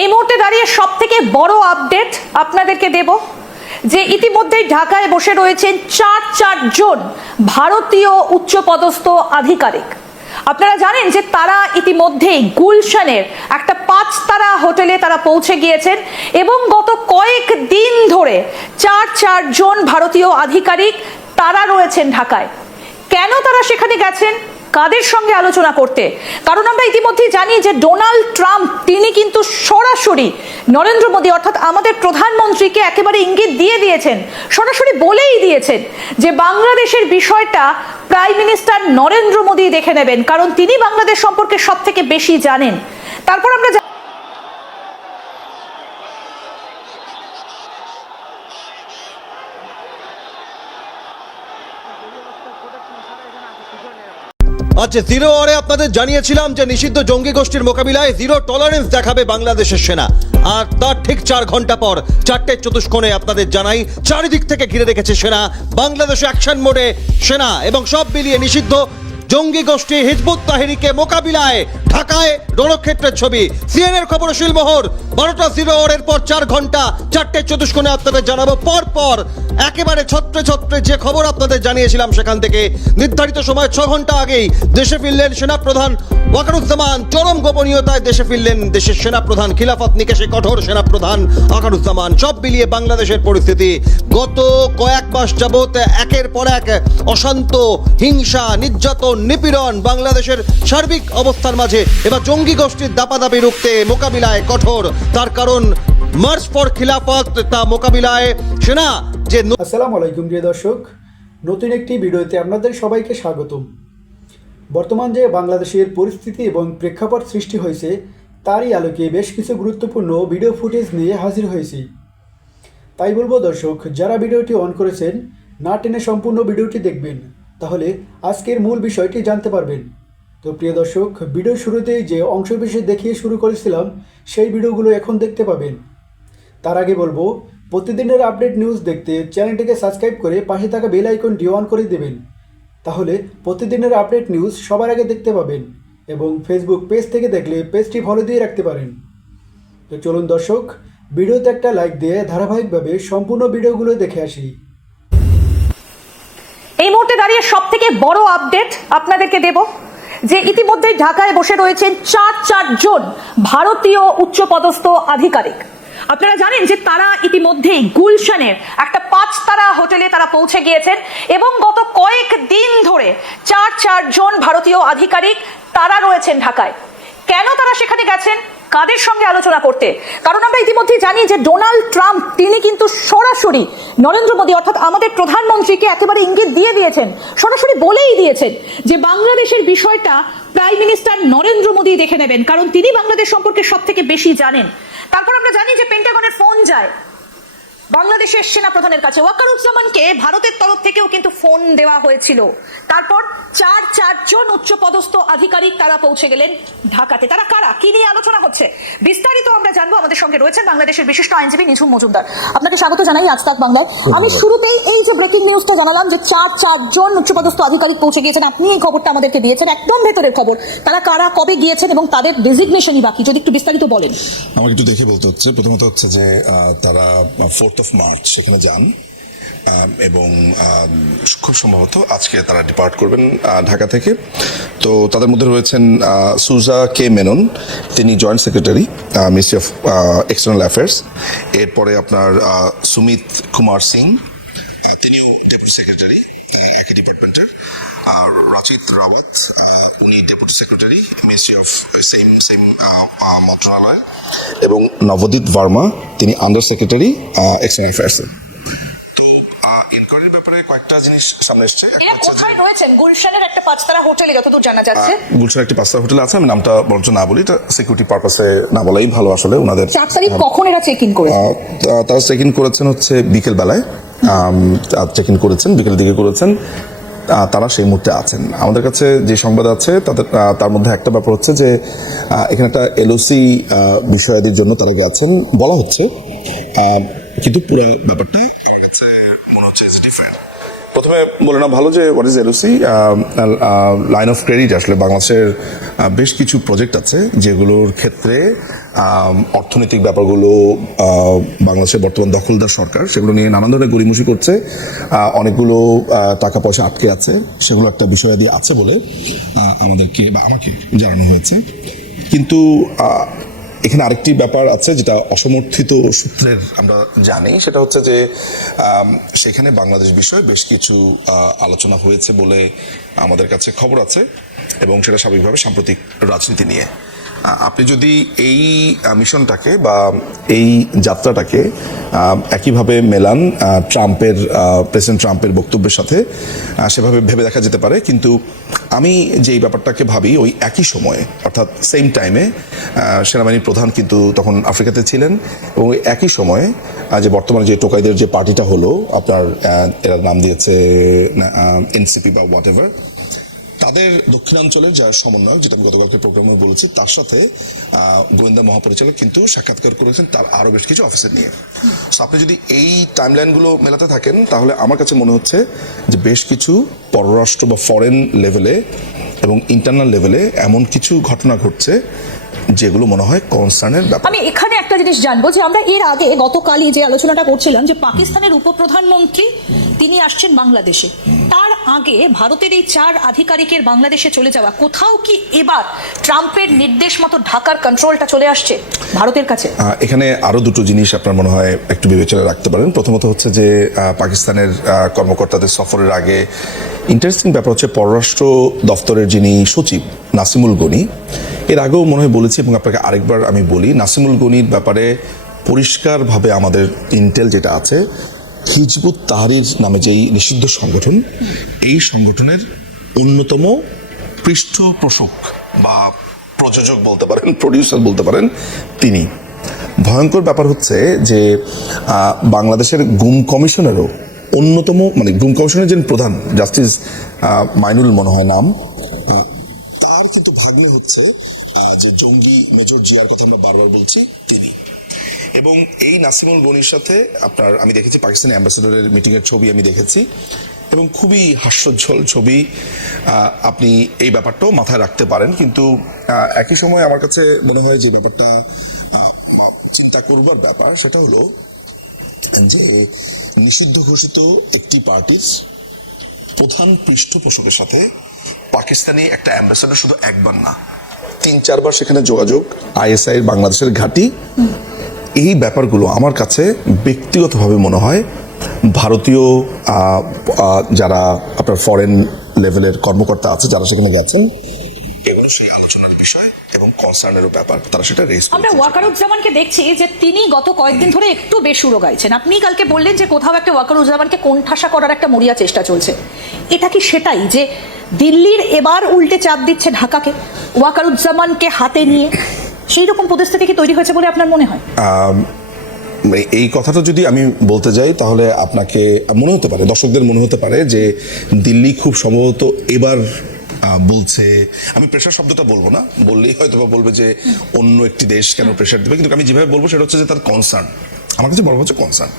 এই মুহূর্তে দাঁড়িয়ে সব থেকে বড় আপডেট আপনাদেরকে দেব, যে ইতিমধ্যেই ঢাকায় বসে রয়েছেন চার চারজন ভারতীয় উচ্চপদস্থ আধিকারিক। আপনারা জানেন যে তারা ইতিমধ্যেই গুলশানের একটা পাঁচ তারা হোটেলে তারা পৌঁছে গিয়েছেন এবং গত কয়েক দিন ধরে চার চারজন ভারতীয় আধিকারিক তারা রয়েছেন ঢাকায়। কেন তারা সেখানে গেছেন? কাদের সঙ্গে আলোচনা করতে? কারণ আমরা ইতিমধ্যেই জানি যে ডোনাল্ড ট্রাম্প, তিনি কিন্তু সরাসরি নরেন্দ্র মোদী, অর্থাৎ আমাদের প্রধানমন্ত্রীকে একেবারে ইঙ্গিত দিয়ে দিয়েছেন, সরাসরি বলেই দিয়েছেন যে বাংলাদেশের বিষয়টা প্রাইম মিনিস্টার নরেন্দ্র মোদী দেখে নেবেন, কারণ তিনি বাংলাদেশ সম্পর্কে সব থেকে বেশি জানেন। তারপর আমরা আচ্ছা জিরো ওয়ারে আপনাদের জানিয়েছিলাম যে নিষিদ্ধ জঙ্গি গোষ্ঠীর মোকাবিলায় জিরো টলারেন্স দেখাবে বাংলাদেশের সেনা। আর তার ঠিক চার ঘণ্টা পর চারটে চতুষ্কোণে আপনাদের জানাই, চারিদিক থেকে ঘিরে রেখেছে সেনা। বাংলাদেশ অ্যাকশন মোডে সেনা এবং সব মিলিয়ে নিষিদ্ধ জঙ্গি গোষ্ঠী হিজবুত তাহিরিকে মোকাবিলায় ঢাকায় রণক্ষেত্রের ছবি। সিএনএর খবর শিলমোহর বারোটা জিরো ওয়ারের পর চার ঘণ্টা চারটে চতুষ্কোণে আপনাদের জানাব। পর পর একেবারে ছত্রে ছত্রে যে খবর আপনাদের জানিয়েছিলাম সেখান থেকে। নির্ধারিত সময় ছ ঘণ্টা আগেই দেশে ফিরলেন সেনাপ্রধান ওয়াকারুজ্জামান। চরম গোপনীয়তায় দেশে ফিরলেন দেশের সেনাপ্রধান খিলাফত নিকেশে কঠোর সেনাপ্রধান ওয়াকারুজ্জামান। সব মিলিয়ে বাংলাদেশের পরিস্থিতি, গত কয়েক মাস যাবৎ একের পর এক অশান্ত, হিংসা, নির্যাতন, নিপীড়ন বাংলাদেশের সার্বিক অবস্থার মাঝে। এবার জঙ্গি গোষ্ঠীর দাপাদাপি রুখতে মোকাবিলায় কঠোর। তার কারণ মার্চ ফর খিলাফত, তা মোকাবিলায় সেনা যে আসসালামু আলাইকুম, প্রিয় দর্শক। নতুন একটি ভিডিওতে আপনাদের সবাইকে স্বাগতম। বর্তমান যে বাংলাদেশের পরিস্থিতি এবং প্রেক্ষাপট সৃষ্টি হয়েছে, তারই আলোকে বেশ কিছু গুরুত্বপূর্ণ ভিডিও ফুটেজ নিয়ে হাজির হয়েছি। তাই বলব, দর্শক, যারা ভিডিওটি অন করেছেন, না টেনে সম্পূর্ণ ভিডিওটি দেখবেন। তাহলে আজকের মূল বিষয়টি জানতে পারবেন। তো, প্রিয় দর্শক, ভিডিও শুরুতেই যে অংশবিশেষ দেখিয়ে শুরু করেছিলাম, সেই ভিডিওগুলো এখন দেখতে পাবেন। তার আগে বলব প্রতিদিনের আপডেট নিউজ দেখতে চ্যানেলটিকে সাবস্ক্রাইব করে পাশে থাকা বেল আইকনটি অন করে দেবেন। তাহলে প্রতিদিনের আপডেট নিউজ সবার আগে দেখতে পাবেন এবং ফেসবুক পেজ থেকে দেখলে পেজটি ফলো দিয়ে রাখতে পারেন। তো চলুন দর্শক, ভিডিওতে একটা লাইক দিয়ে ধারাবাহিকভাবে সম্পূর্ণ ভিডিওগুলো দেখে আসি। এই মুহূর্তে দাঁড়িয়ে সব থেকে বড় আপডেট আপনাদেরকে দেব, যে ইতিমধ্যেই ঢাকায় বসে রয়েছেন চার চারজন ভারতীয় উচ্চপদস্থ আধিকারিক। আপনারা জানেন যে তারা ইতিমধ্যেই গুলশানের একটা পাঁচ তারা হোটেলে তারা পৌঁছে গিয়েছেন এবং গত কয়েক দিন ধরে চার চারজন ভারতীয় আধিকারিক তারা রয়েছেন ঢাকায়। কেন তারা সেখানে গেছেন? কাদের সঙ্গে আলোচনা করতে? কারণ আমরা ইতিমধ্যে জানি যে ডোনাল্ড ট্রাম্প, তিনি কিন্তু সরাসরি নরেন্দ্র মোদী, অর্থাৎ আমাদের প্রধানমন্ত্রীকে একেবারে ইঙ্গিত দিয়ে দিয়েছেন, সরাসরি বলেই দিয়েছেন যে বাংলাদেশের বিষয়টা প্রাইম মিনিস্টার নরেন্দ্র মোদী দেখে নেবেন, কারণ তিনি বাংলাদেশ সম্পর্কে সব থেকে বেশি জানেন। আমরা জানি যে পেন্টাগনের ফোন যায়। বাংলাদেশের সেনা প্রধানের কাছে ওয়াকারুজ্জামানকে ভারতের তরফ থেকেও কিন্তু ফোন দেওয়া হয়েছিল। তারপর চার চারজন উচ্চপদস্থ আধিকারিক তারা পৌঁছে গেলেন ঢাকাতে। তারা কারা? কি নিয়ে আলোচনা হচ্ছে? বিস্তারিত আমরা জানব। আমাদের সঙ্গে রয়েছেন বাংলাদেশের বিশিষ্ট আইনজীবী নিঝুম মজুমদার। আপনাকে স্বাগত জানাই আজ তাক বাংলায়। আমি শুরুতেই এই যে ব্রেকিং নিউজটা জানালাম যে চার চারজন উচ্চপদস্থ আধিকারিক পৌঁছে গিয়েছেন আপনি এই খবরটা আমাদেরকে দিয়েছেন। একদম ভেতরের খবর। তারা কারা? কবে গিয়েছেন এবং তাদের ডেজিগনেশনই বাকি? যদি একটু বিস্তারিত বলেন। আমাকে একটু দেখে বলতে হচ্ছে। প্রথমত হচ্ছে যে তারা ফোর্থ অফ মার্চ সেখানে যান। এবং খুব সম্ভবত আজকে তারা ডিপার্ট করবেন ঢাকা থেকে। তো তাদের মধ্যে রয়েছেন সুজা কে মেনন, তিনি joint secretary ministry of external affairs এরপরে আপনার সুমিত কুমার সিং তিনিও ডেপুটি সেক্রেটারি একই ডিপার্টমেন্টের আর রাচিত রাওয়াত উনি deputy secretary ministry of same same মন্ত্রণালয়। এবং নবদীপ ভার্মা তিনি আন্ডার সেক্রেটারি এক্সটার্নাল অ্যাফেয়ার্সে তো ইনকোয়ারির ব্যাপারে কয়েকটা জিনিস সামনে এসছে। এরা কোথায় রয়েছেন? গুলশানের একটা পাঁচতারা হোটেলে যতদূর জানা যাচ্ছে। গুলশান একটি পাঁচটা হোটেল আছে আমি নামটা বরঞ্চ না বলি এটা সিকিউরিটি পারপাসে না বলাই ভালো আসলে ওনাদের চার তারিখ কখন এরা চেক ইন করেছে? তারা চেক ইন করেছেন হচ্ছে বিকেল বেলায় চেক ইন করেছেন বিকেল দিকে করেছেন। তারা সেই মুহূর্তে আছেন। আমাদের কাছে যে সংবাদ আছে, তাদের তার মধ্যে একটা ব্যাপার হচ্ছে যে এখানে একটা এলওসি বিষয়াদির জন্য তারা গেছেন বলা হচ্ছে। কিন্তু পুরো ব্যাপারটা মনে হচ্ছে ডিফারেন্ট প্রথমে বলে না ভালো যে what is LOC line of credit আসলে বাংলাদেশের বেশ কিছু প্রজেক্ট আছে যেগুলোর ক্ষেত্রে অর্থনৈতিক ব্যাপারগুলো বাংলাদেশের বর্তমান দখলদার সরকার সেগুলো নিয়ে নানান ধরনের গড়িমসি করছে। অনেকগুলো টাকা পয়সা আটকে আছে, সেগুলো একটা বিষয়াদি আছে বলে আমাদেরকে বা আমাকে জানানো হয়েছে। কিন্তু এখানে আরেকটি ব্যাপার আছে যেটা অসমর্থিত সূত্রের আমরা জানি, সেটা হচ্ছে যে সেখানে বাংলাদেশ বিষয়ে বেশ কিছু আলোচনা হয়েছে বলে আমাদের কাছে খবর আছে এবং সেটা স্বাভাবিকভাবে সাম্প্রতিক রাজনীতি নিয়ে। আপনি যদি এই মিশনটাকে বা এই যাত্রাটাকে একইভাবে মেলান ট্রাম্পের প্রেসিডেন্ট ট্রাম্পের বক্তব্যের সাথে সেভাবে ভেবে দেখা যেতে পারে। কিন্তু আমি যেই ব্যাপারটাকে ভাবি, ওই একই সময়ে, অর্থাৎ সেম টাইমে সেনাবাহিনীর প্রধান কিন্তু তখন আফ্রিকাতে ছিলেন এবং ওই একই সময়ে যে বর্তমানে যে টোকাইদের যে পার্টিটা হলো, আপনার এরা নাম দিয়েছে এনসিপি বা হোয়াট এভার তাদের দক্ষিণাঞ্চলের যার সমন্বয়ক, যেটা আমি গতকালকে প্রোগ্রামে বলেছি, তার সাথে গোয়েন্দা মহাপরিচালক কিন্তু সাক্ষাৎকার করেছেন তার আরও বেশ কিছু অফিসার নিয়ে। আপনি যদি এই টাইম টাইমলাইনগুলো মেলাতে থাকেন, তাহলে আমার কাছে মনে হচ্ছে যে বেশ কিছু পররাষ্ট্র বা ফরেন লেভেলে এবং ইন্টারনাল লেভেলে এমন কিছু ঘটনা ঘটছে যেগুলো মনে হয় কনসার্নের ব্যাপার। আমি এখানে একটা জিনিস জানব যে আমরা এর আগে গতকালই যে আলোচনাটা করছিলাম যে পাকিস্তানের উপপ্রধানমন্ত্রী, তিনি আসছেন বাংলাদেশে। আগে ভারতের এই চার আধিকারিকের বাংলাদেশে চলে যাওয়া, কোথাও কি এবার ট্রাম্পের নির্দেশ মতো ঢাকার কন্ট্রোলটা চলে আসছে ভারতের কাছে? এখানে আরও দুটো জিনিস আপনার মনে হয় একটু বিবেচনা রাখতে পারেন। প্রথমত হচ্ছে যে পাকিস্তানের কর্মকর্তাদের সফরের আগে ইন্টারেস্টিং ব্যাপার হচ্ছে পররাষ্ট্র দফতরের যিনি সচিব, নাসিমুল গনি, এর আগেও মনে হয় বলেছি এবং আপনাকে আরেকবার আমি বলি, নাসিমুল গনির ব্যাপারে পরিষ্কারভাবে আমাদের ইন্টেল যেটা আছে হিজবুত তাহারির নামে যেই নিষিদ্ধ সংগঠন, এই সংগঠনের অন্যতম পৃষ্ঠপোষক বা প্রযোজক বলতে পারেন প্রডিউসার বলতে পারেন তিনি। ভয়ঙ্কর ব্যাপার হচ্ছে যে বাংলাদেশের গুম কমিশনেরও অন্যতম মানে গুম কমিশনের যে প্রধান, জাস্টিস মাইনুল মনে হয় নাম তার কিন্তু ভাগ্নে হচ্ছে যে জঙ্গি মেজর জিয়ার কথা আমরা বারবার বলছি, তিনি। এবং এই নাসিমুল গনির সাথে আপনার, আমি দেখেছি পাকিস্তানি অ্যাম্বাসেডরের মিটিং এর ছবি আমি দেখেছি, এবং খুবই হাস্যোজ্জ্বল ছবি আপনি এই ব্যাপারটাও মাথায় রাখতে পারেন, কিন্তু একই সময় আমার কাছে মনে হয় যে ব্যাপারটা চিন্তা করবার ব্যাপার সেটা হলো যে নিষিদ্ধ ঘোষিত একটি পার্টির প্রধান পৃষ্ঠপোষকের সাথে পাকিস্তানি একটা অ্যাম্বাসেডর শুধু একবার না। তিন, চারবার সেখানে যোগাযোগ, আইএসআই বাংলাদেশের ঘাঁটি। এই ব্যাপারগুলো আমার কাছে ব্যক্তিগতভাবে মনে হয় ভারতীয় যারা আপনার ফরেন লেভেলের কর্মকর্তা আছে, যারা সেখানে গেছেন, এগুলো সেই আলোচনার বিষয়। এবং কনসার্নেরও ব্যাপার। তারা সেটা রেস আমরা ওয়াকারুজ্জামানকে দেখছি যে তিনি গত কয়েকদিন ধরে একটু বেসুরো গাইছেন। আপনি কালকে বললেন যে কোথাও একটা ওয়াকারুজ্জামানকে কোণঠাসা করার একটা মরিয়া চেষ্টা চলছে। এটা কি সেটাই যে দিল্লির এবার উল্টে চাপ দিচ্ছে ঢাকাকে ওয়াকারুজ্জামানকে হাতে নিয়ে? সেই রকম পরিস্থিতি কি তৈরি হয়েছে বলে আপনার মনে হয়? এই কথাটা যদি আমি বলতে যাই তাহলে আপনাকে মনে হতে পারে দর্শকদের মনে হতে পারে যে দিল্লি খুব সম্ভবত এবার বলছে আমি প্রেশার শব্দটা বলব না বললেই হয়তো বা বলবে যে অন্য একটি দেশ কেন প্রেশার দেবে কিন্তু আমি যেভাবে বলব সেটা হচ্ছে যে তার কনসার্ন আমার কাছে বড় হচ্ছে কনসার্ন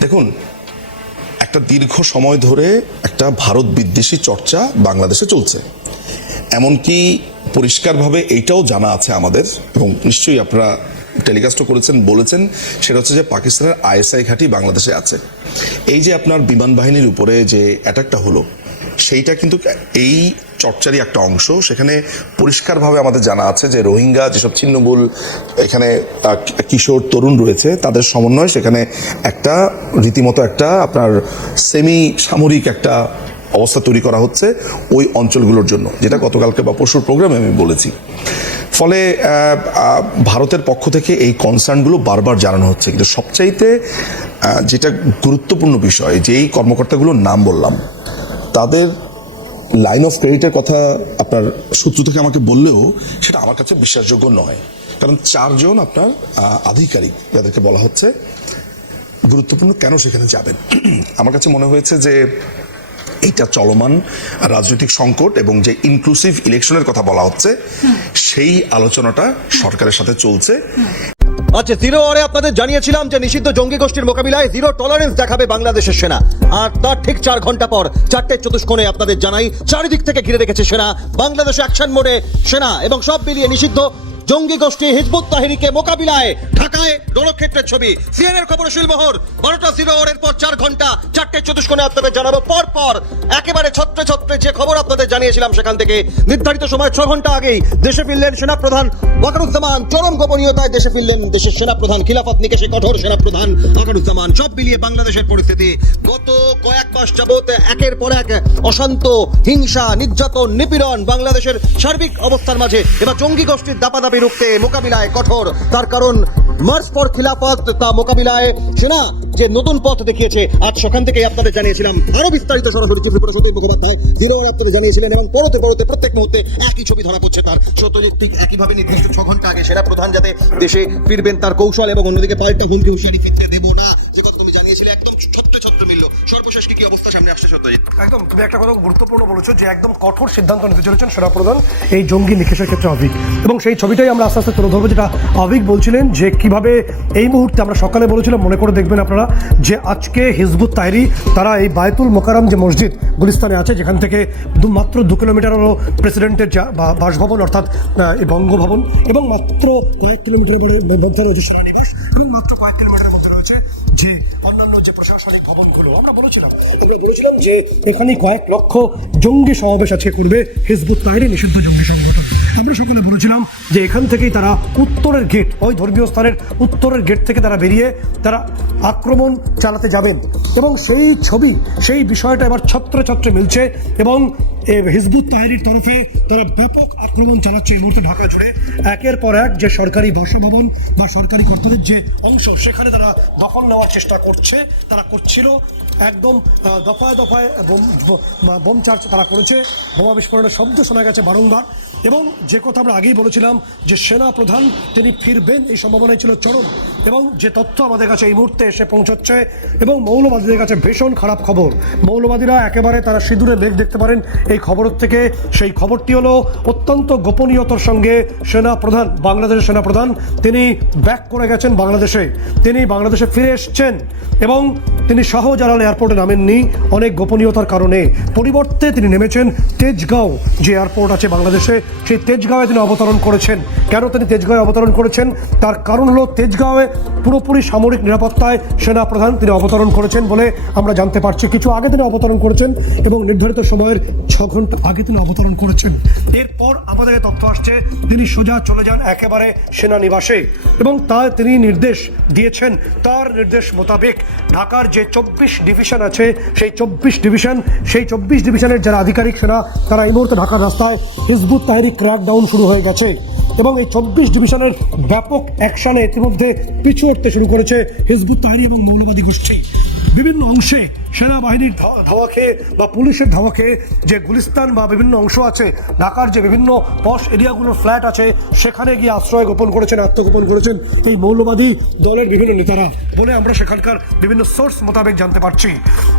দেখুন একটা দীর্ঘ সময় ধরে একটা ভারত বিদ্বেষী চর্চা বাংলাদেশে চলছে। এমনকি পরিষ্কারভাবে এইটাও জানা আছে আমাদের এবং নিশ্চয়ই আপনারা টেলিকাস্টও করেছেন বলেছেন সেটা হচ্ছে যে পাকিস্তানের আইএসআই ঘাঁটি বাংলাদেশে আছে। এই যে আপনার বিমান বাহিনীর উপরে যে অ্যাটাকটা হলো সেইটা কিন্তু এই চর্চারই একটা অংশ। সেখানে পরিষ্কারভাবে আমাদের জানা আছে যে রোহিঙ্গা যেসব ছিন্নমূল এখানে কিশোর, তরুণ রয়েছে, তাদের সমন্বয় সেখানে একটা, রীতিমতো একটা আপনার সেমি সামরিক একটা অবস্থা তৈরি করা হচ্ছে ওই অঞ্চলগুলোর জন্য, যেটা গতকালকে বা পরশুর প্রোগ্রামে আমি বলেছি। ফলে ভারতের পক্ষ থেকে এই কনসার্নগুলো বারবার জানানো হচ্ছে। কিন্তু সবচাইতে যেটা গুরুত্বপূর্ণ বিষয় যে এই কর্মকর্তাগুলোর নাম বললাম, তাদের লাইন অফ ক্রেডিটের কথা আপনার সূত্র থেকে আমাকে বললেও সেটা আমার কাছে বিশ্বাসযোগ্য নয়। কারণ চারজন আপনার আধিকারিক যাদেরকে বলা হচ্ছে গুরুত্বপূর্ণ কেন সেখানে যাবেন? আমার কাছে মনে হয়েছে যে এইটা চলমান রাজনৈতিক সংকট এবং যে ইনক্লুসিভ ইলেকশনের কথা বলা হচ্ছে সেই আলোচনাটা সরকারের সাথে চলছে। আচ্ছা জিরো ওয়ারে আপনাদের জানিয়েছিলাম যে নিষিদ্ধ জঙ্গি গোষ্ঠীর মোকাবিলায় জিরো টলারেন্স দেখাবে বাংলাদেশের সেনা। আর তার ঠিক চার ঘণ্টা পর চারটে চতুষ্কোণে আপনাদের জানাই, চারিদিক থেকে ঘিরে রেখেছে সেনা। বাংলাদেশ অ্যাকশন মোডে সেনা এবং সব মিলিয়ে নিষিদ্ধ জঙ্গি গোষ্ঠী হিজবুত তাহিরিকে মোকাবিলায় ঢাকায় রণক্ষেত্রের ছবি। সিএনএর খবর শিলমোহর বারোটা জিরো ওয়ারের পর চার ঘণ্টা, চারটে চতুষ্কোণে আপনাদের জানাব। পর পর একেবারে ছত্রে ছত্রে যে খবর আপনাদের জানিয়েছিলাম সেখান থেকে, নির্ধারিত সময় ছ ঘণ্টা আগেই দেশে ফিরলেন সেনাপ্রধান ওয়াকারুজ্জামান চরম গোপনীয়তায় দেশে ফিরলেন দেশের সেনাপ্রধান, খিলাফত নিকেশে কঠোর সেনাপ্রধান ওয়াকারুজ্জামান সব মিলিয়ে বাংলাদেশের পরিস্থিতি, গত কয়েক মাস যাবত একের পর এক অশান্ত, হিংসা, নির্যাতন, নিপীড়ন বাংলাদেশের সার্বিক অবস্থার মাঝে। এবার জঙ্গি গোষ্ঠীর দাপাদাপি রুখতে মোকাবিলায় কঠোর। তার কারণ মার্চ ফর খিলাফত তা মোকাবিলায়। সেনা যে নতুন পথ দেখিয়েছে, আজ সেখান থেকেই আপনাদের জানিয়েছিলাম। আরও বিস্তারিত সরাসরি চিত্র সত্যজিৎ মুখোপাধ্যায় জিরো আপনাদের জানিয়েছিলেন এবং পরতে পরতে প্রত্যেক মুহূর্তে একই ছবি ধরা পড়ছে তার। সত্যজিৎ ঠিক একইভাবে নির্দিষ্ট ছ ঘণ্টা আগে সেনা প্রধান যাতে দেশে ফিরবেন তার কৌশল এবং অন্যদিকে পাল্টা হুমকি হুঁশিয়ারি ফিরতে দেবো না, যে কথা তুমি জানিয়েছিলে, একদম ছত্রে মিলল। সর্বশেষ কি কি অবস্থা সামনে আসছে সত্যজিৎ? একদম, তুমি একটা কথা গুরুত্বপূর্ণ বলেছ যে একদম কঠোর সিদ্ধান্ত নিতে চলেছেন এই জঙ্গি নিকেশের ক্ষেত্রে অভিক। এবং সেই ছবিটাই আমরা আস্তে আস্তে তুলে ধরবো, যেটা অভিক বলছিলেন যে কীভাবে এই মুহূর্তে আমরা সকালে বলেছিলাম, মনে করে দেখবেন আপনারা, যে আজকে হিজবুত তাহরি তারা এই বায়তুল মোকারম যে মসজিদ গুলিস্তানে আছে, যেখান থেকে মাত্র দু কিলোমিটার হলো প্রেসিডেন্টের বাসভবন, অর্থাৎ বঙ্গভবন, এবং মাত্র কয়েক কিলোমিটার মাত্র কয়েক কিলোমিটারের মধ্যে রয়েছে যে অন্যান্য যে বলেছিলাম আমরা বলেছিলাম যে এখানে কয়েক লক্ষ জঙ্গি সমাবেশ আছে করবে হিজবুত তাহরি নিষিদ্ধ জঙ্গি সংগঠন। আমরা সকলে বলেছিলাম যে এখান থেকেই তারা উত্তরের গেট ওই ধর্মীয় স্থানের উত্তরের গেট থেকে তারা বেরিয়ে তারা আক্রমণ চালাতে যাবেন। এবং সেই ছবি, সেই বিষয়টা এবার ছত্রে ছত্রে মিলছে এবং হিজবুত তাহরির তরফে তারা ব্যাপক আক্রমণ চালাচ্ছে এই মুহূর্তে ঢাকা জুড়ে। একের পর এক যে সরকারি বাসভবন বা সরকারি কর্তাদের যে অংশ, সেখানে তারা দখল নেওয়ার চেষ্টা করছে, তারা করছিল। একদম দফায় দফায় বোম চার্জ তারা করেছে। বোমা বিস্ফোরণের শব্দ শোনা গেছে বারংবার। এবং যে কথা আমরা আগেই বলেছিলাম, যে সেনা প্রধান তিনি ফিরবেন, এই সম্ভাবনাই ছিল চরম। এবং যে তথ্য আমাদের কাছে এই মুহূর্তে এসে পৌঁছাচ্ছে, এবং মৌলবাদীদের কাছে ভীষণ খারাপ খবর। মৌলবাদীরা একেবারে তারা সিঁদুরে মেঘ দেখতে পারেন, এই খবরের থেকে, সেই খবরটি হলো অত্যন্ত গোপনীয়তার সঙ্গে সেনা প্রধান বাংলাদেশের সেনা প্রধান তিনি ব্যাক করে গেছেন বাংলাদেশে। তিনি বাংলাদেশে ফিরে এসছেন এবং তিনি শাহজালাল এয়ারপোর্টে নামেননি অনেক গোপনীয়তার কারণে। পরিবর্তে তিনি নেমেছেন তেজগাঁও যে এয়ারপোর্ট আছে বাংলাদেশে। সেই তেজগাঁওয়ে তিনি অবতরণ করেছেন। কেন তিনি তেজগাঁওয়ে অবতরণ করেছেন? তার কারণ হলো তেজগাঁওয়ে পুরোপুরি সামরিক নিরাপত্তায় সেনা প্রধান তিনি অবতরণ করেছেন বলে আমরা জানতে পারছি। কিছু আগে তিনি অবতরণ করেছেন এবং নির্ধারিত সময়ের ঘণ্টা আগে তিনি অবতরণ করেছেন। এরপর আমাদের তথ্য আসছে, তিনি সোজা চলে যান একেবারে সেনানিবাসে এবং তা তিনি নির্দেশ দিয়েছেন, তার নির্দেশ মোতাবেক ঢাকার যে চব্বিশ ডিভিশন আছে, সেই চব্বিশ ডিভিশন, সেই চব্বিশ ডিভিশনের যারা আধিকারিক সেনা, তারা এই মুহূর্তে ঢাকার রাস্তায় হিজবুত তাহরিক ক্র্যাকডাউন শুরু হয়ে গেছে। এবং এই চব্বিশ ডিভিশনের ব্যাপক অ্যাকশনে ইতিমধ্যে পিছু উঠতে শুরু করেছে হিজবুত তাহরি এবং মৌলবাদী গোষ্ঠী। বিভিন্ন অংশে সেনাবাহিনীর ধাওয়া খেয়ে বা পুলিশের ধাওয়া খেয়ে যে গুলিস্তান বা বিভিন্ন অংশ আছে, ঢাকার যে বিভিন্ন পশ এরিয়াগুলোর ফ্ল্যাট আছে, সেখানে গিয়ে আশ্রয় গোপন করেছেন, আত্মগোপন করেছেন এই মৌলবাদী দলের বিভিন্ন নেতারা বলে আমরা সেখানকার বিভিন্ন সোর্স মোতাবেক জানতে পারছি।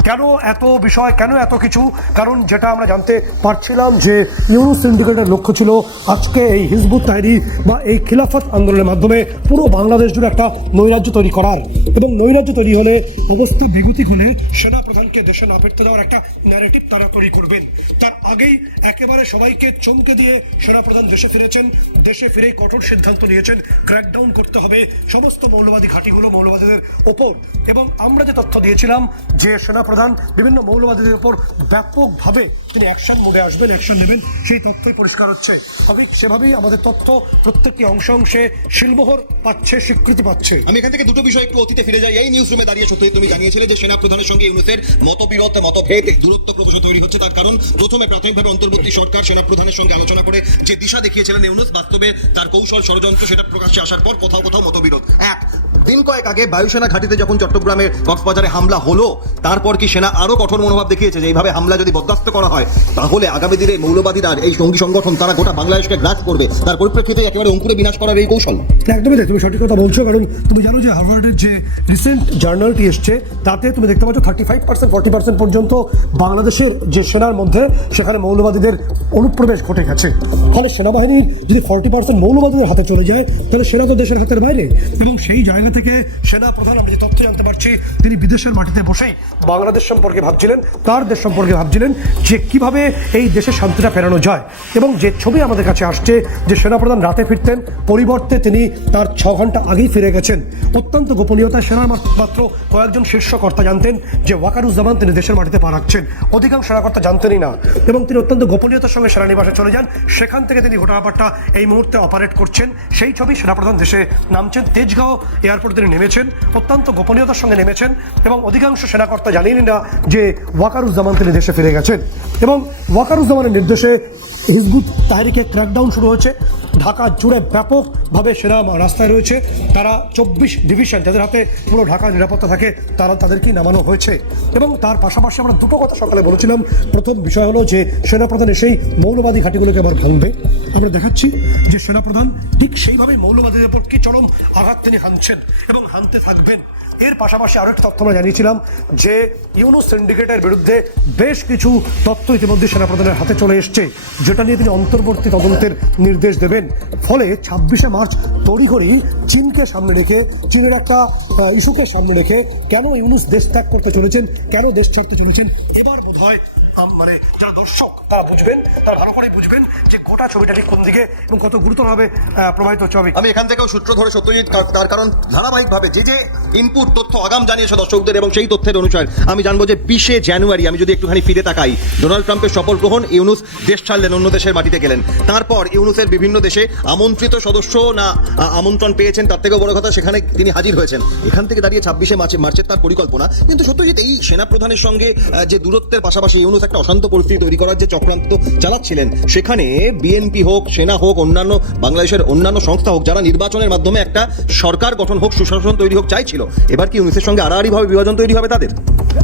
কেন এত বিষয়, কেন এত কিছু? কারণ যেটা আমরা জানতে পারছিলাম যে ইউনুস সিন্ডিকেটের লক্ষ্য ছিল আজকে এই হিজবুত তাহরি বা এই খিলাফত আন্দোলনের মাধ্যমে পুরো বাংলাদেশ জুড়ে একটা নৈরাজ্য তৈরি করার এবং নৈরাজ্য তৈরি হলে অবস্থা বেগতিক হলে সেনা প্রধানকে দেশে না ফিরতে দেওয়ার একটা ন্যারেটিভ তারা তৈরি করবেন। তার আগেই একেবারে সবাইকে চমকে দিয়ে সেনা প্রধান দেশে ফিরেছেন, দেশে ফিরে কঠোর সিদ্ধান্ত নিয়েছেন ক্র্যাকডাউন করতে হবে, সমস্ত মৌলবাদী ঘাঁটিগুলো মৌলবাদীদের ওপর। এবং আমরা যে তথ্য দিয়েছিলাম যে সেনা প্রধান বিভিন্ন মৌলবাদীদের ওপর ব্যাপকভাবে তিনি অ্যাকশন মোডে আসবেন অ্যাকশন নেবেন, সেই তথ্যই পরিষ্কার হচ্ছে। তবে সেভাবেই আমাদের তথ্য প্রত্যেকটি অংশ অংশে শিলমোহর পাচ্ছে, স্বীকৃতি পাচ্ছে। আমি এখান থেকে দুটো বিষয় একটু অতীতে ফিরে যাই। এই নিউজ রুমে দাঁড়িয়ে সত্যি তুমি জানিয়েছিলে যে সেনা প্রধানের সঙ্গে ইউনুসের মতবিরোধ, মতভেদ দূরত্ব ক্রমশ তৈরি হচ্ছে। তার কারণ, প্রথমে প্রাথমিকভাবে অন্তর্বর্তী সরকার সেনা প্রধানের সঙ্গে আলোচনা করে যে দিশা দেখিয়েছিলেন ইউনুস, বাস্তবে তার কৌশল ষড়যন্ত্র সেটা প্রকাশ্যে আসার পর কোথাও কোথাও মতবিরোধ। এক, দিন কয়েক আগে বায়ুসেনা ঘাটিতে যখন চট্টগ্রামের কক্সবাজারে হামলা হলো, তারপর কি সেনা আরও কঠোর মনোভাব দেখিয়েছে যে এইভাবে হামলা যদি বরদাস্ত করা হয়, তাহলে আগামী দিনে মৌলবাদীরা এই সঙ্গী সংগঠন, তারা গোটা বাংলাদেশকে গ্রাস করবে। তার পরিপ্রেক্ষিতে একেবারে অঙ্কুরে বিনাশ করার এই কৌশল। একদমই তাই, তুমি সঠিক কথা বলছো, কারণ তুমি জানো যে হার্ভার্ডের যে রিসেন্ট জার্নালটি এসছে, তাতে তুমি দেখতে পাচ্ছ thirty five percent forty percent পর্যন্ত বাংলাদেশের যে সেনার মধ্যে সেখানে মৌলবাদীদের অনুপ্রবেশ ঘটে গেছে। ফলে সেনাবাহিনীর যদি ফর্টি পার্সেন্ট মৌলবাদীদের হাতে চলে যায়, তাহলে সেনা তো দেশের হাতের বাইরে। এবং সেই জায়গা থেকে সেনা প্রধান, আমরা যে তথ্য জানতে পারছি, তিনি বিদেশের মাটিতে বসেই বাংলাদেশ সম্পর্কে ভাবছিলেন, তার দেশ সম্পর্কে ভাবছিলেন, যে কীভাবে এই দেশে শান্তিটা ফেরানো যায়। এবং যে ছবি আমাদের কাছে আসছে, যে সেনাপ্রধান রাতে ফিরতেন। পরিবর্তে তিনি তার ছ ঘণ্টা আগেই ফিরে গেছেন। অত্যন্ত গোপনীয়তা সেনার মাত্র- কয়েকজন শীর্ষ কর্তা জানতেন যে ওয়াকারুজ্জামান তিনি দেশের মাটিতে পা রাখছেন। অধিকাংশ সেনাকর্তা জানতেনই না এবং তিনি অত্যন্ত গোপনীয়তার সঙ্গে সেনানিবাসে চলে যান। সেখান থেকে তিনি ব্যাপারটা এই মুহূর্তে অপারেট করছেন। সেই ছবি সেনাপ্রধান দেশে নামছেন। তেজগাঁও এয়ারপোর্ট তিনি নেমেছেন। অত্যন্ত গোপনীয়তার সঙ্গে নেমেছেন এবং অধিকাংশ সেনাকর্তা জানেনই না যে ওয়াকারুজ্জামান তিনি দেশে ফিরে গেছেন। এবং ওয়াকারুজ্জামানের নির্দেশে হিজবুত তাহরিকে ক্র্যাকডাউন শুরু হয়েছে। ঢাকা জুড়ে ব্যাপকভাবে সেনা রাস্তায় রয়েছে। তারা চব্বিশ ডিভিশন যাদের হাতে পুরো ঢাকা নিরাপত্তা থাকে, তারা তাদেরকেই নামানো হয়েছে। এবং তার পাশাপাশি আমরা দুটো কথা সকালে বলেছিলাম। প্রথম বিষয় হলো যে, সেনাপ্রধান এসেই মৌলবাদী ঘাঁটিগুলোকে আবার ভাঙবে। আমরা দেখাচ্ছি যে, সেনাপ্রধান ঠিক সেইভাবে মৌলবাদীদের উপর কি চরম আঘাত তিনি হানছেন এবং হানতে থাকবেন। এর পাশাপাশি আরও একটা তথ্য আমরা জানিয়েছিলাম যে ইউনো সিন্ডিকেটের বিরুদ্ধে বেশ কিছু তথ্য ইতিমধ্যে সেনাপ্রধানের হাতে চলে এসছে। যেটা নিয়ে তিনি অন্তর্বর্তী তদন্তের নির্দেশ দেবেন। ফলে ছাব্বিশে মার্চ তড়িঘড়ি চীনকে সামনে রেখে, চীনের একটা ইস্যুকে সামনে রেখে কেন ইউনুস দেশ ত্যাগ করতে চলেছেন, কেন দেশ ছাড়তে চলেছেন, এবার বোধ হয় মানে যারা দর্শক, তারা বুঝবেন, তারা ভালো করেই বুঝবেন যে গোটা ছবিটা ঠিক কোন দিকে এবং কত গুরুতরভাবে প্রবাহিত হচ্ছে আমি এখান থেকেও সূত্র ধরে সত্যজিৎ, তার কারণ ধারাবাহিকভাবে যে যে ইনপুট তথ্য আগাম জানিয়েছে দর্শকদের এবং সেই তথ্যের অনুসার, আমি জানব যে বিশে জানুয়ারি, আমি যদি একটুখানি ফিরে তাকাই, ডোনাল্ড ট্রাম্পের শপথ গ্রহণ, ইউনুস দেশ ছাড়লেন, অন্য দেশের মাটিতে গেলেন। তারপর ইউনুসের বিভিন্ন দেশে আমন্ত্রিত সদস্য না আমন্ত্রণ পেয়েছেন, তার থেকেও বড় কথা, সেখানে তিনি হাজির হয়েছেন। এখান থেকে দাঁড়িয়ে ছাব্বিশে মার্চে, মার্চের তার পরিকল্পনা, কিন্তু সত্যজিৎ, এই সেনাপ্রধানের সঙ্গে যে দূরত্বের পাশাপাশি ইউনুস একটা অশান্ত পরিস্থিতি তৈরি করার যে চক্রান্ত চালাচ্ছিলেন, সেখানে বিএনপি হোক, সেনা হোক, অন্যান্য বাংলাদেশের অন্যান্য সংস্থা হোক, যারা নির্বাচনের মাধ্যমে একটা সরকার গঠন হোক, সুশাসন তৈরি হোক চাইছিল, এবার কি উনিশের সঙ্গে আড়াআড়িভাবে বিভাজন তৈরি হবে তাদের?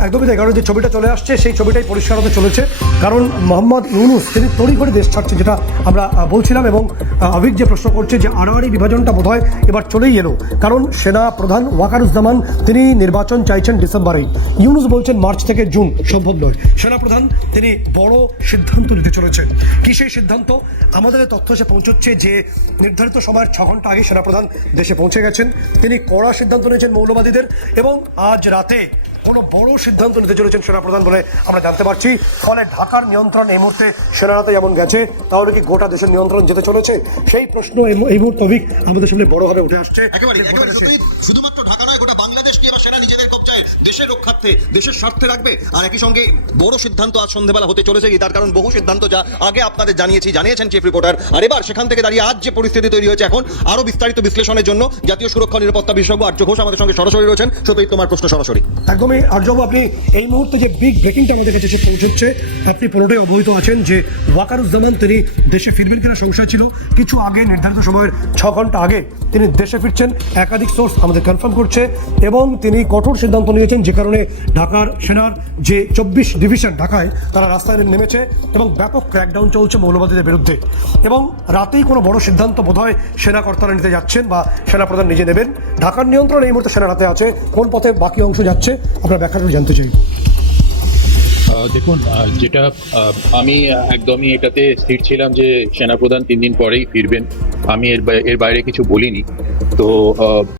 একদমই তাই, কারণ যে ছবিটা চলে আসছে, সেই ছবিটাই পরিষ্কার হতে চলেছে। কারণ মোহাম্মদ ইউনুস, তিনি তড়িঘড়ি দেশ ছাড়ছে যেটা আমরা বলছিলাম এবং অভিক যে প্রশ্ন করছে যে আড়াআড়ি বিভাজনটা বোধহয় এবার চলেই এলো। কারণ সেনা প্রধান ওয়াকারুজ্জামান, তিনি নির্বাচন চাইছেন ডিসেম্বরেই ইউনুস বলছেন মার্চ থেকে জুন, সম্ভব নয়। সেনা প্রধান, তিনি বড় সিদ্ধান্ত নিতে চলেছেন। কি সেই সিদ্ধান্ত? আমাদের তথ্য এসে পৌঁছচ্ছে যে, নির্ধারিত সময়ের ছ ঘণ্টা আগে সেনাপ্রধান দেশে পৌঁছে গেছেন। তিনি কড়া সিদ্ধান্ত নিয়েছেন মৌলবাদীদের এবং আজ রাতে কোনো বড় সিদ্ধান্ত নিতে চলেছেন সেনাপ্রধান বলে আমরা জানতে পারছি। ফলে ঢাকার নিয়ন্ত্রণ এই মুহূর্তে সেনারা তো যেমন গেছে তাহলে কি গোটা দেশের নিয়ন্ত্রণ যেতে চলেছে? সেই প্রশ্ন এই মুহূর্তে আমাদের সামনে বড়ভাবে উঠে আসছে। শুধুমাত্র দেশের রক্ষার্থে, দেশের স্বার্থে রাখবে। আর একই সঙ্গে বড় সিদ্ধান্ত আজ সন্ধ্যেবেলা হতে চলেছে তার কারণ বহু সিদ্ধান্ত যা আগে আপনাদের জানিয়েছি, জানিয়েছেন চিফ রিপোর্টার আর এবার সেখান থেকে দাঁড়িয়ে আজ যে পরিস্থিতি তৈরি হয়েছে এখন আরও বিস্তারিত বিশ্লেষণের জন্য জাতীয় সুরক্ষা নিরাপত্তা বিশেষজ্ঞ আর্য ঘোষ আমাদের সঙ্গে সরাসরি রয়েছেন সত্যি তোমার প্রশ্ন সরাসরি। একদমই, আর্যবাবু, আপনি এই মুহূর্তে যে বিগ ব্রেকিংটা আমাদের কাছে এসে পৌঁছচ্ছে, আপনি পুরোটাই অবহিত আছেন যে ওয়াকারুজ্জামান তিনি দেশে ফিরবেন কিনা সংশয় ছিল, কিছু আগে, নির্ধারিত সময়ের ছ ঘণ্টা আগে তিনি দেশে ফিরছেন, একাধিক সোর্স আমাদের কনফার্ম করছে, এবং তিনি কঠোর সিদ্ধান্ত নিয়েছেন যে কারণে ঢাকার সেনার যে চব্বিশ ডিভিশন ঢাকায় তারা রাস্তায় নেমেছে এবং ব্যাপক ক্র্যাকডাউন চলছে মৌলবাদীদের বিরুদ্ধে। এবং রাতেই কোনো বড় সিদ্ধান্ত বোধহয় সেনা কর্তারা নিতে যাচ্ছেন বা সেনাপ্রধান নিজে নেবেন। ঢাকার নিয়ন্ত্রণ এই মুহূর্তে সেনার হাতে আছে। কোন পথে বাকি অংশ যাচ্ছে, আপনার ব্যাখ্যাটা জানতে চাই। দেখুন যেটা আমি একদমই এটাতে স্থির ছিলাম যে সেনাপ্রধান তিন দিন পরেই ফিরবেন। আমি এর এর বাইরে কিছু বলিনি। তো